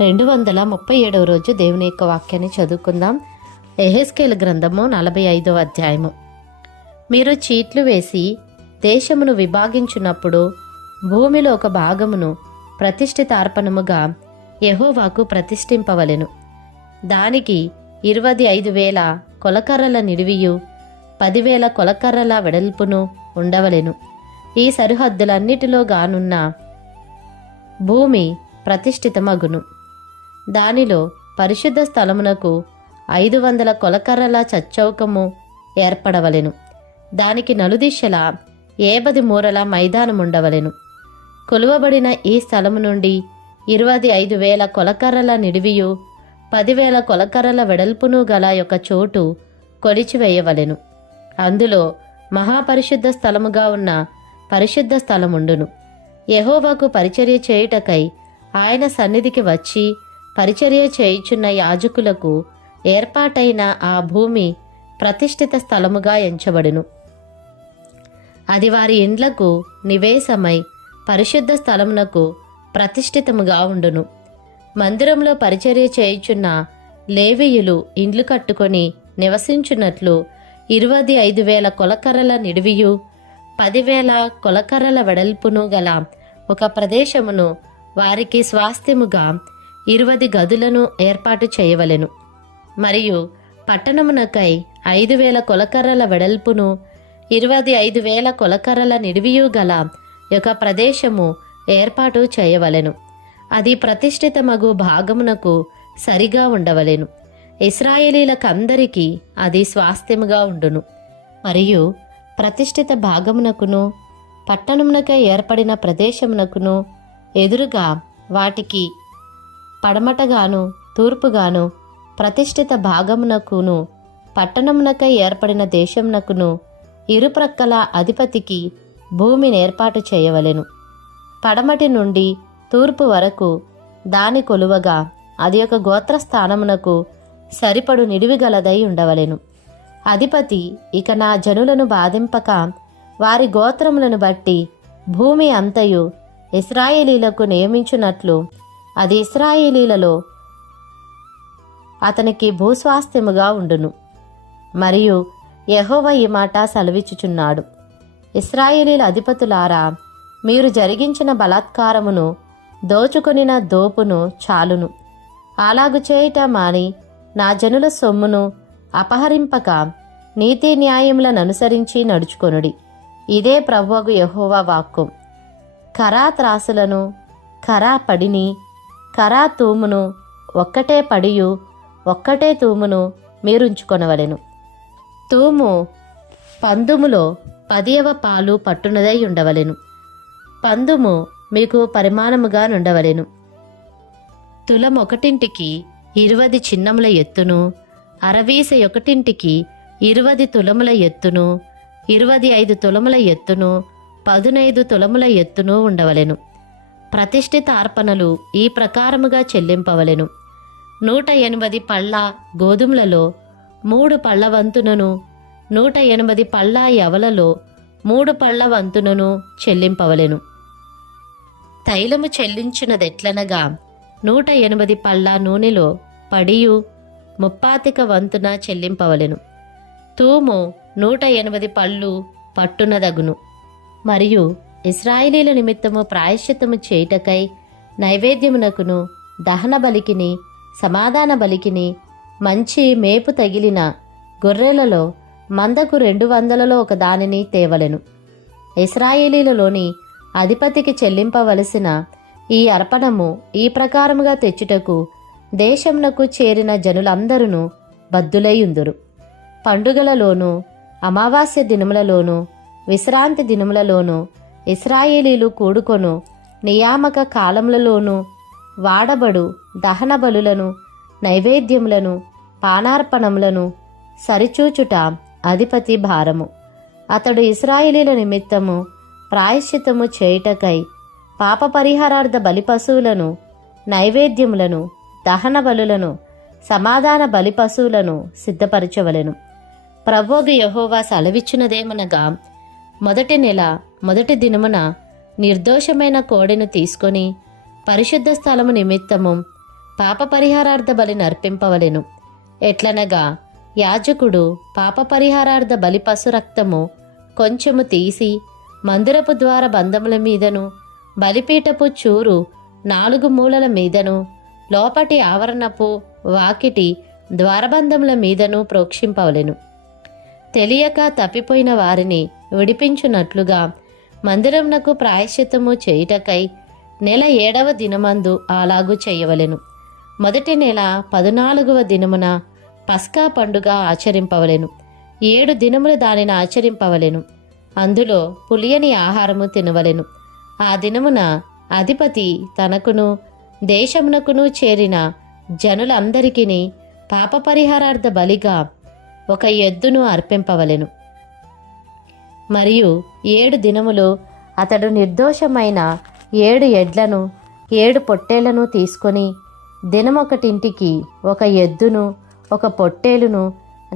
237వ రోజు దేవుని యొక్క వాక్యాన్ని చదువుకుందాం. యెహెజ్కేలు గ్రంథము 45వ అధ్యాయము. మీరు చీట్లు వేసి దేశమును విభాగించున్నప్పుడు భూమిలో ఒక భాగమును ప్రతిష్ఠితార్పణముగా యెహోవాకు ప్రతిష్ఠింపవలెను. దానికి 25,000 కొలకర్రల నిడివియు 10,000 కొలకర్రల వెడల్పును ఉండవలెను. ఈ సరిహద్దులన్నిటిలో గానున్న భూమి ప్రతిష్ఠితమగును. దానిలో పరిశుద్ధ స్థలమునకు 500 కొలకర్రల చచ్చౌకము ఏర్పడవలెను. దానికి నలుదిశల 50 మూరల మైదానముండవలెను. కొలువబడిన ఈ స్థలము నుండి 25,000 కొలకర్రల నిడివియు 10,000 కొలకర్రల వెడల్పును గల యొక్క చోటు కొలిచివేయవలెను. అందులో మహాపరిశుద్ధ స్థలముగా ఉన్న పరిశుద్ధ స్థలముండును. యెహోవాకు పరిచర్య చేయుటకై ఆయన సన్నిధికి వచ్చి పరిచర్య చేయుచున్న యాజకులకు ఏర్పాటైన ఆ భూమి ప్రతిష్ఠిత స్థలముగా ఎంచబడును. అది వారి ఇండ్లకు నివేశమై పరిశుద్ధ స్థలమునకు ప్రతిష్ఠితముగా ఉండును. మందిరంలో పరిచర్య చేయుచున్న లేవీయులు ఇండ్లు కట్టుకొని నివసించున్నట్లు 25,000 కొలకర్రల నిడివియు 10,000 కొలకర్రల వెడల్పును గల ఒక ప్రదేశమును వారికి స్వాస్థ్యముగా 20 గదులను ఏర్పాటు చేయవలెను. మరియు పట్టణమునకై 5,000 కొలకర్రల వెడల్పును 25,000 కొలకర్రల నిడివియు గల ఒక ప్రదేశము ఏర్పాటు చేయవలెను. అది ప్రతిష్ఠితమగు భాగమునకు సరిగా ఉండవలెను. ఇశ్రాయేలీలకందరికీ అది స్వాస్థ్యముగా ఉండును. మరియు ప్రతిష్ఠిత భాగమునకును పట్టణమునకై ఏర్పడిన ప్రదేశమునకును ఎదురుగా వాటికి పడమటగాను తూర్పుగాను ప్రతిష్ఠిత భాగమునకును పట్టణమునకై ఏర్పడిన దేశమునకును ఇరుప్రక్కల అధిపతికి భూమిని ఏర్పాటు చేయవలెను. పడమటి నుండి తూర్పు వరకు దాని కొలువగా అది ఒక గోత్రస్థానమునకు సరిపడు నిడివిగలదై ఉండవలెను. అధిపతి ఇక నా జనులను బాధింపక వారి గోత్రములను బట్టి భూమి అంతయు ఇశ్రాయేలీలకు నియమించున్నట్లు అది ఇశ్రాయేలీలలో అతనికి భూస్వాస్థ్యముగా ఉండును. మరియు యెహోవా ఈ మాట సెలవిచ్చుచున్నాడు: ఇశ్రాయేలీల అధిపతులారా, మీరు జరిగించిన బలాత్కారమును దోచుకొనిన దోపును చాలును. అలాగు చేయుట మాని నా జనుల సొమ్మును అపహరింపక నీతి న్యాయములను అనుసరించి నడుచుకొనుడి. ఇదే ప్రభువగు యెహోవా వాక్కు. కరా త్రాసులను కరా పడిని కరా తూమును ఒక్కటే పడియు ఒక్కటే తూమును మీరుంచుకొనవలెను. తూము పందుములో 10వ పాలు పట్టునదై ఉండవలెను. పందుము మీకు పరిమాణముగా నుండవలెను. తులం ఒకటింటికి 20 చిన్నముల ఎత్తును, అరవీస ఒకటింటికి 20 తులముల ఎత్తును, 25 తులముల ఎత్తును, 15 తులముల ఎత్తును ఉండవలెను. ప్రతిష్ఠిత అర్పణలు ఈ ప్రకారముగా చెల్లింపవలెను. 180 పళ్ళ గోధుమలలో 3 పళ్ళ వంతునను, 180 పళ్ళ యవలలో 3 పళ్ళ వంతునను చెల్లింపవలెను. తైలము చెల్లించున్నదెట్లనగా 180 పళ్ళ నూనెలో పడియు 30 వంతున చెల్లింపవలెను. తూము 180 పళ్ళు పట్టునదగును. మరియు ఇశ్రాయేలీల నిమిత్తము ప్రాయశ్చిత్తము చేయుటకై నైవేద్యమునకును దహన బలికిని సమాధాన బలికిని మంచి మేపు తగిలిన గొర్రెలలో మందకు 200లో ఒక దానిని తేవలెను. ఇశ్రాయేలీలలోని అధిపతికి చెల్లింపవలసిన ఈ అర్పణము ఈ ప్రకారముగా తెచ్చుటకు దేశమునకు చేరిన జనులందరూ బద్దులైయుందురు. పండుగలలోనూ అమావాస్య దినములలోనూ విశ్రాంతి దినములలోనూ ఇశ్రాయేలీలు కూడుకొను నియామక కాలములలోనూ వాడబడు దహన బలులను నైవేద్యములను పానార్పణములను సరిచూచుట అధిపతి భారము. అతడు ఇశ్రాయేలీల నిమిత్తము ప్రాయశ్చిత్తము చేయుటకై పాప పరిహారార్థ బలి పశువులను నైవేద్యములను దహన బలులను సమాధాన బలి పశువులను సిద్ధపరచవలెను. ప్రభువు యెహోవా సెలవిచ్చినదేమనగా, మొదటి నెల మొదటి దినమున నిర్దోషమైన కోడెను తీసుకొని పరిశుద్ధ స్థలము నిమిత్తము పాప పరిహారార్థ బలిని అర్పింపవలెను. ఎట్లనగా యాజకుడు పాప పరిహారార్థ బలి పశు రక్తము కొంచెము తీసి మందిరపు ద్వార బంధముల మీదను బలిపీఠపు చూరు 4 మూలల మీదను లోపటి ఆవరణపు వాకిటి ద్వారబంధముల మీదను ప్రోక్షింపవలెను. తెలియక తప్పిపోయిన వారిని విడిపించున్నట్లుగా మందిరమునకు ప్రాయశ్చిత్తము చేయుటకై నెల 7వ దినమందు అలాగు చేయవలెను. మొదటి నెల 14వ దినమున పస్కా పండుగ ఆచరింపవలెను. 7 దినములు దానిని ఆచరింపవలెను. అందులో పులియని ఆహారము తినవలెను. ఆ దినమున అధిపతి తనకును దేశమునకును చేరిన జనులందరికీ పాప పరిహారార్థ బలిగా ఒక ఎద్దును అర్పింపవలెను. మరియు 7 దినములు అతడు నిర్దోషమైన 7 ఎడ్లను 7 పొట్టేళ్లను తీసుకొని దినమొకటింటికి ఒక ఎద్దును ఒక పొట్టేలును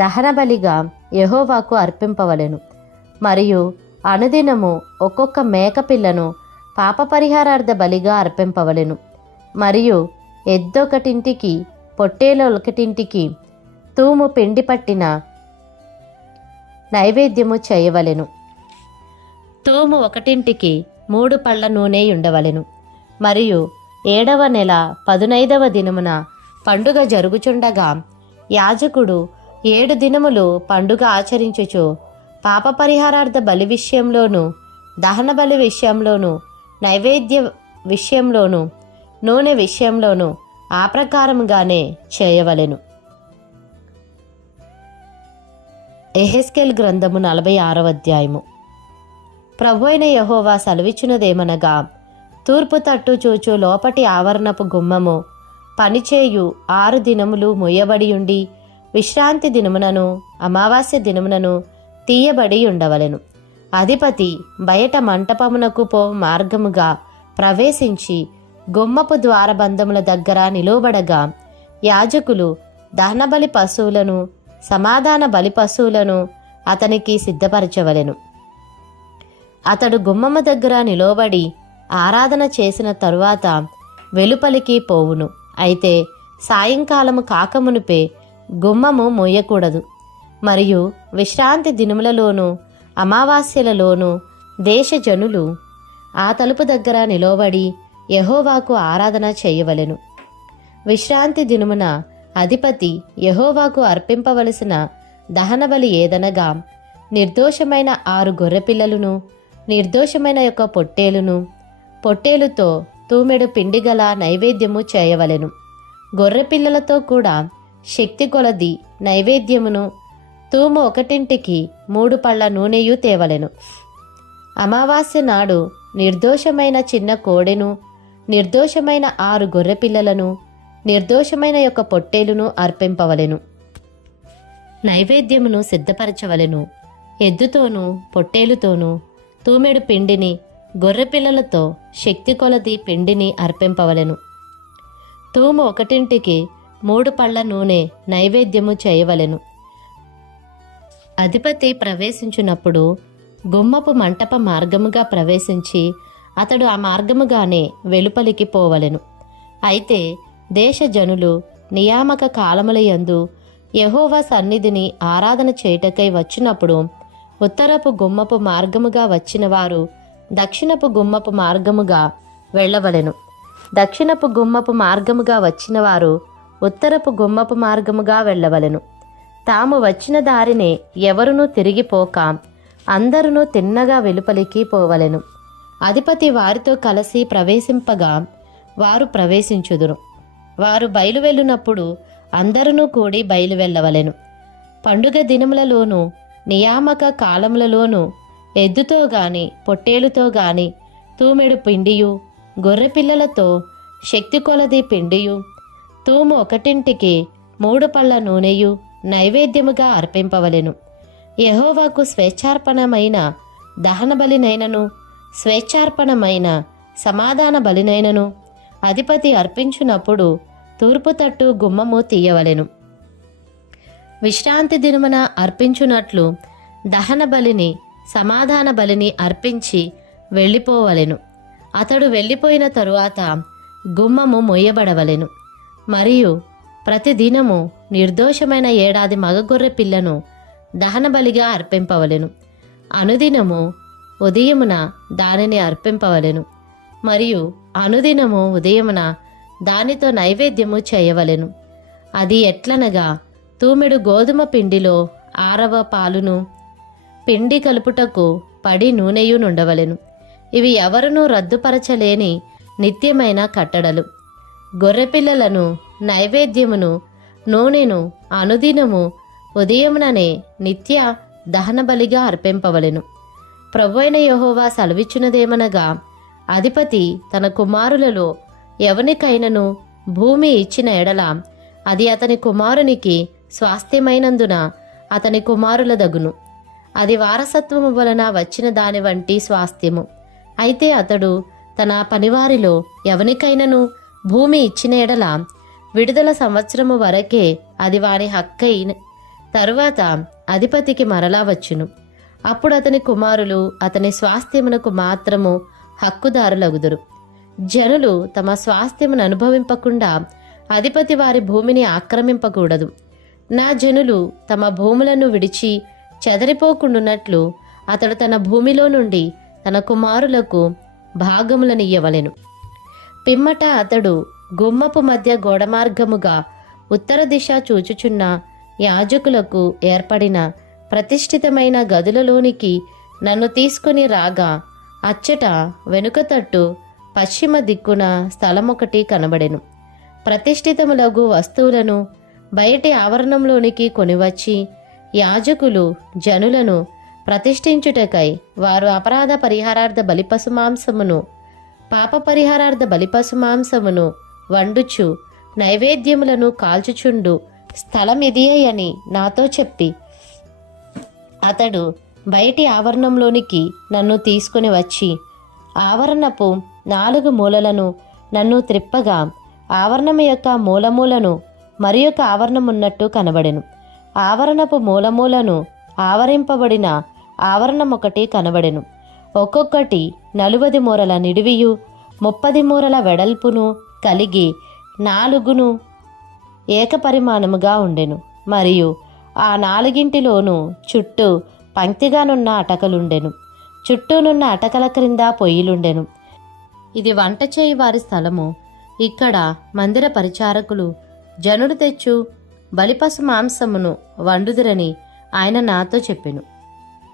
దహనబలిగా యెహోవాకు అర్పింపవలెను. మరియు అనుదినము ఒక్కొక్క మేకపిల్లను పాప పరిహారార్థ బలిగా అర్పింపవలెను. మరియు ఎద్దొకటింటికి పొట్టేలు ఒకటింటికి తూము పిండి పట్టిన నైవేద్యము చేయవలెను. తూము ఒకటింటికి 3 పళ్ళ నూనె ఉండవలెను. మరియు 7వ నెల 15వ దినమున పండుగ జరుగుచుండగా యాజకుడు 7 దినములు పండుగ ఆచరించుచు పాప పరిహారార్థ బలి విషయంలోను దహన బలి విషయంలోను నైవేద్య విషయంలోను నూనె విషయంలోను ఆ ప్రకారముగానే చేయవలెను. యెహెజ్కేలు గ్రంథము 46వ అధ్యాయము. ప్రభువైన యెహోవా సెలవిచ్చినదేమనగా, తూర్పు తట్టు చూచు లోపటి ఆవరణపు గుమ్మము పనిచేయు 6 దినములు ముయ్యబడి ఉండి విశ్రాంతి దినమునను అమావాస్య దినమునను తీయబడి ఉండవలెను. అధిపతి బయట మంటపమునకు పో మార్గముగా ప్రవేశించి గుమ్మపు ద్వారబంధముల దగ్గర నిలువబడగా యాజకులు దహనబలి పశువులను సమాధాన బలి పశువులను అతనికి సిద్ధపరచవలెను. అతడు గుమ్మము దగ్గర నిలవబడి ఆరాధన చేసిన తరువాత వెలుపలికి పోవును. అయితే సాయంకాలము కాకమునుపే గుమ్మము మోయకూడదు. మరియు విశ్రాంతి దినములలోనూ అమావాస్యలలోనూ దేశజనులు ఆ తలుపు దగ్గర నిలవబడి యెహోవాకు ఆరాధన చేయవలెను. విశ్రాంతి దినమున అధిపతి యెహోవాకు అర్పింపవలసిన దహనబలి ఏదనగా నిర్దోషమైన 6 గొర్రెపిల్లలను నిర్దోషమైన యొక్క పొట్టేలును పొట్టేలుతో తూమెడు పిండిగల నైవేద్యము చేయవలెను. గొర్రెపిల్లలతో కూడా శక్తి కొలది నైవేద్యమును తూము ఒకటింటికి 3 పళ్ళ నూనెయు తేవలెను. అమావాస్య నాడు నిర్దోషమైన చిన్న కోడెను నిర్దోషమైన 6 గొర్రెపిల్లలను నిర్దోషమైన యొక్క పొట్టేలును అర్పింపవలెను. నైవేద్యమును సిద్ధపరచవలెను. ఎద్దుతోనూ పొట్టేలుతోనూ తూమెడు పిండిని గొర్రెపిల్లలతో శక్తి కొలది పిండిని అర్పింపవలెను. తూము ఒకటింటికి 3 పళ్ళ నూనె నైవేద్యము చేయవలెను. అధిపతి ప్రవేశించున్నప్పుడు గుమ్మపు మంటప మార్గముగా ప్రవేశించి అతడు ఆ మార్గముగానే వెలుపలికి పోవలెను. అయితే దేశజనులు నియామక కాలములయందు యెహోవా సన్నిధిని ఆరాధన చేయుటకై వచ్చినప్పుడు ఉత్తరపు గుమ్మపు మార్గముగా వచ్చిన వారు దక్షిణపు గుమ్మపు మార్గముగా వెళ్ళవలెను. దక్షిణపు గుమ్మపు మార్గముగా వచ్చిన వారు ఉత్తరపు గుమ్మపు మార్గముగా వెళ్ళవలెను. తాము వచ్చిన దారినే ఎవరునూ తిరిగిపోక అందరునూ తిన్నగా వెలుపలికి పోవలెను. అధిపతి వారితో కలిసి ప్రవేశింపగా వారు ప్రవేశించుదురు. వారు బయలువెళ్ళునప్పుడు అందరునూ కూడి బయలువెళ్ళవలెను. పండుగ దినములలోనూ నియామక కాలములలోనూ ఎద్దుతో గాని పొట్టేలుతో గాని తూమెడు పిండియు గొర్రెపిల్లలతో శక్తి కొలది పిండియు తూము ఒకటింటికి 3 పళ్ళ నూనెయు నైవేద్యముగా అర్పింపవలెను. యెహోవాకు స్వేచ్ఛార్పణమైన దహన బలినైనను స్వేచ్ఛార్పణమైన సమాధాన బలినైనను అధిపతి అర్పించునప్పుడు తూర్పు తట్టు గుమ్మము తీయవలెను. విశ్రాంతి దినమున అర్పించునట్లు దహన బలిని సమాధాన బలిని అర్పించి వెళ్ళిపోవలెను. అతడు వెళ్ళిపోయిన తరువాత గుమ్మము మొయ్యబడవలెను. మరియు ప్రతిదినము నిర్దోషమైన 7 మగగొర్రె పిల్లను దహనబలిగా అర్పింపవలెను. అనుదినము ఉదయమున దానిని అర్పింపవలెను. మరియు అనుదినము ఉదయమున దానితో నైవేద్యము చేయవలెను. అది ఎట్లనగా తూమెడు గోధుమ పిండిలో 6వ పాలును పిండి కలుపుటకు పడి నూనెయు నుండవలెను. ఇవి ఎవరునూ రద్దుపరచలేని నిత్యమైన కట్టడలు. గొర్రెపిల్లలను నైవేద్యమును నూనెను అనుదినము ఉదయముననే నిత్య దహనబలిగా అర్పింపవలెను. ప్రభువైన యెహోవా సెలవిచ్చినదేమనగా, అధిపతి తన కుమారులలో ఎవనికైనను భూమి ఇచ్చిన ఎడల అది అతని కుమారునికి స్వాస్థ్యమైనందున అతని కుమారులదగును. అది వారసత్వము వలన వచ్చిన దాని వంటి స్వాస్థ్యము. అయితే అతడు తన పనివారిలో ఎవనికైనను భూమి ఇచ్చిన ఎడల విడుదల సంవత్సరము వరకే అది వాని హక్కైన తరువాత అధిపతికి మరలా వచ్చును. అప్పుడు అతని కుమారులు అతని స్వాస్థ్యమునకు మాత్రము హక్కుదారులగుదురు. జనులు తమ స్వాస్థ్యమును అనుభవింపకుండా అధిపతి వారి భూమిని ఆక్రమింపకూడదు. నా జనులు తమ భూములను విడిచి చెదరిపోకుండునట్లు అతడు తన భూమిలో నుండి తన కుమారులకు భాగములనియ్యవలెను. పిమ్మట అతడు గుమ్మపు మధ్య గోడమార్గముగా ఉత్తర దిశ చూచుచున్న యాజకులకు ఏర్పడిన ప్రతిష్ఠితమైన గదులలోనికి నన్ను తీసుకుని రాగా, అచ్చట వెనుక తట్టు పశ్చిమ దిక్కున స్థలమొకటి కనబడెను. ప్రతిష్ఠితములగు వస్తువులను బయటి ఆవరణంలోనికి కొనివచ్చి యాజకులు జనులను ప్రతిష్ఠించుటకై వారు అపరాధ పరిహారార్థ బలిపశు మాంసమును పాప పరిహారార్థ బలిపశు మాంసమును వండుచు నైవేద్యములను కాల్చుచుండు స్థలమిదియే అని నాతో చెప్పి అతడు బయటి ఆవరణంలోనికి నన్ను తీసుకుని వచ్చి ఆవరణపు 4 మూలలను నన్ను త్రిప్పగా ఆవరణము యొక్క మూలమూలను మరి యొక్క ఆవరణమున్నట్టు కనబడెను. ఆవరణపు మూలమూలను ఆవరింపబడిన ఆవరణమొకటి కనబడెను. ఒక్కొక్కటి 40 మూరల నిడివియు 30 మూరల వెడల్పును కలిగి 4 ఏకపరిమాణముగా ఉండెను. మరియు ఆ 4 చుట్టూ పంక్తిగానున్న అటకలుండెను. చుట్టూనున్న అటకల క్రింద పొయ్యిలుండెను. ఇది వంట చేయి వారి స్థలము. ఇక్కడ మందిర పరిచారకులు జనుడు తెచ్చు బలిపశు మాంసమును వండుదురని ఆయన నాతో చెప్పెను.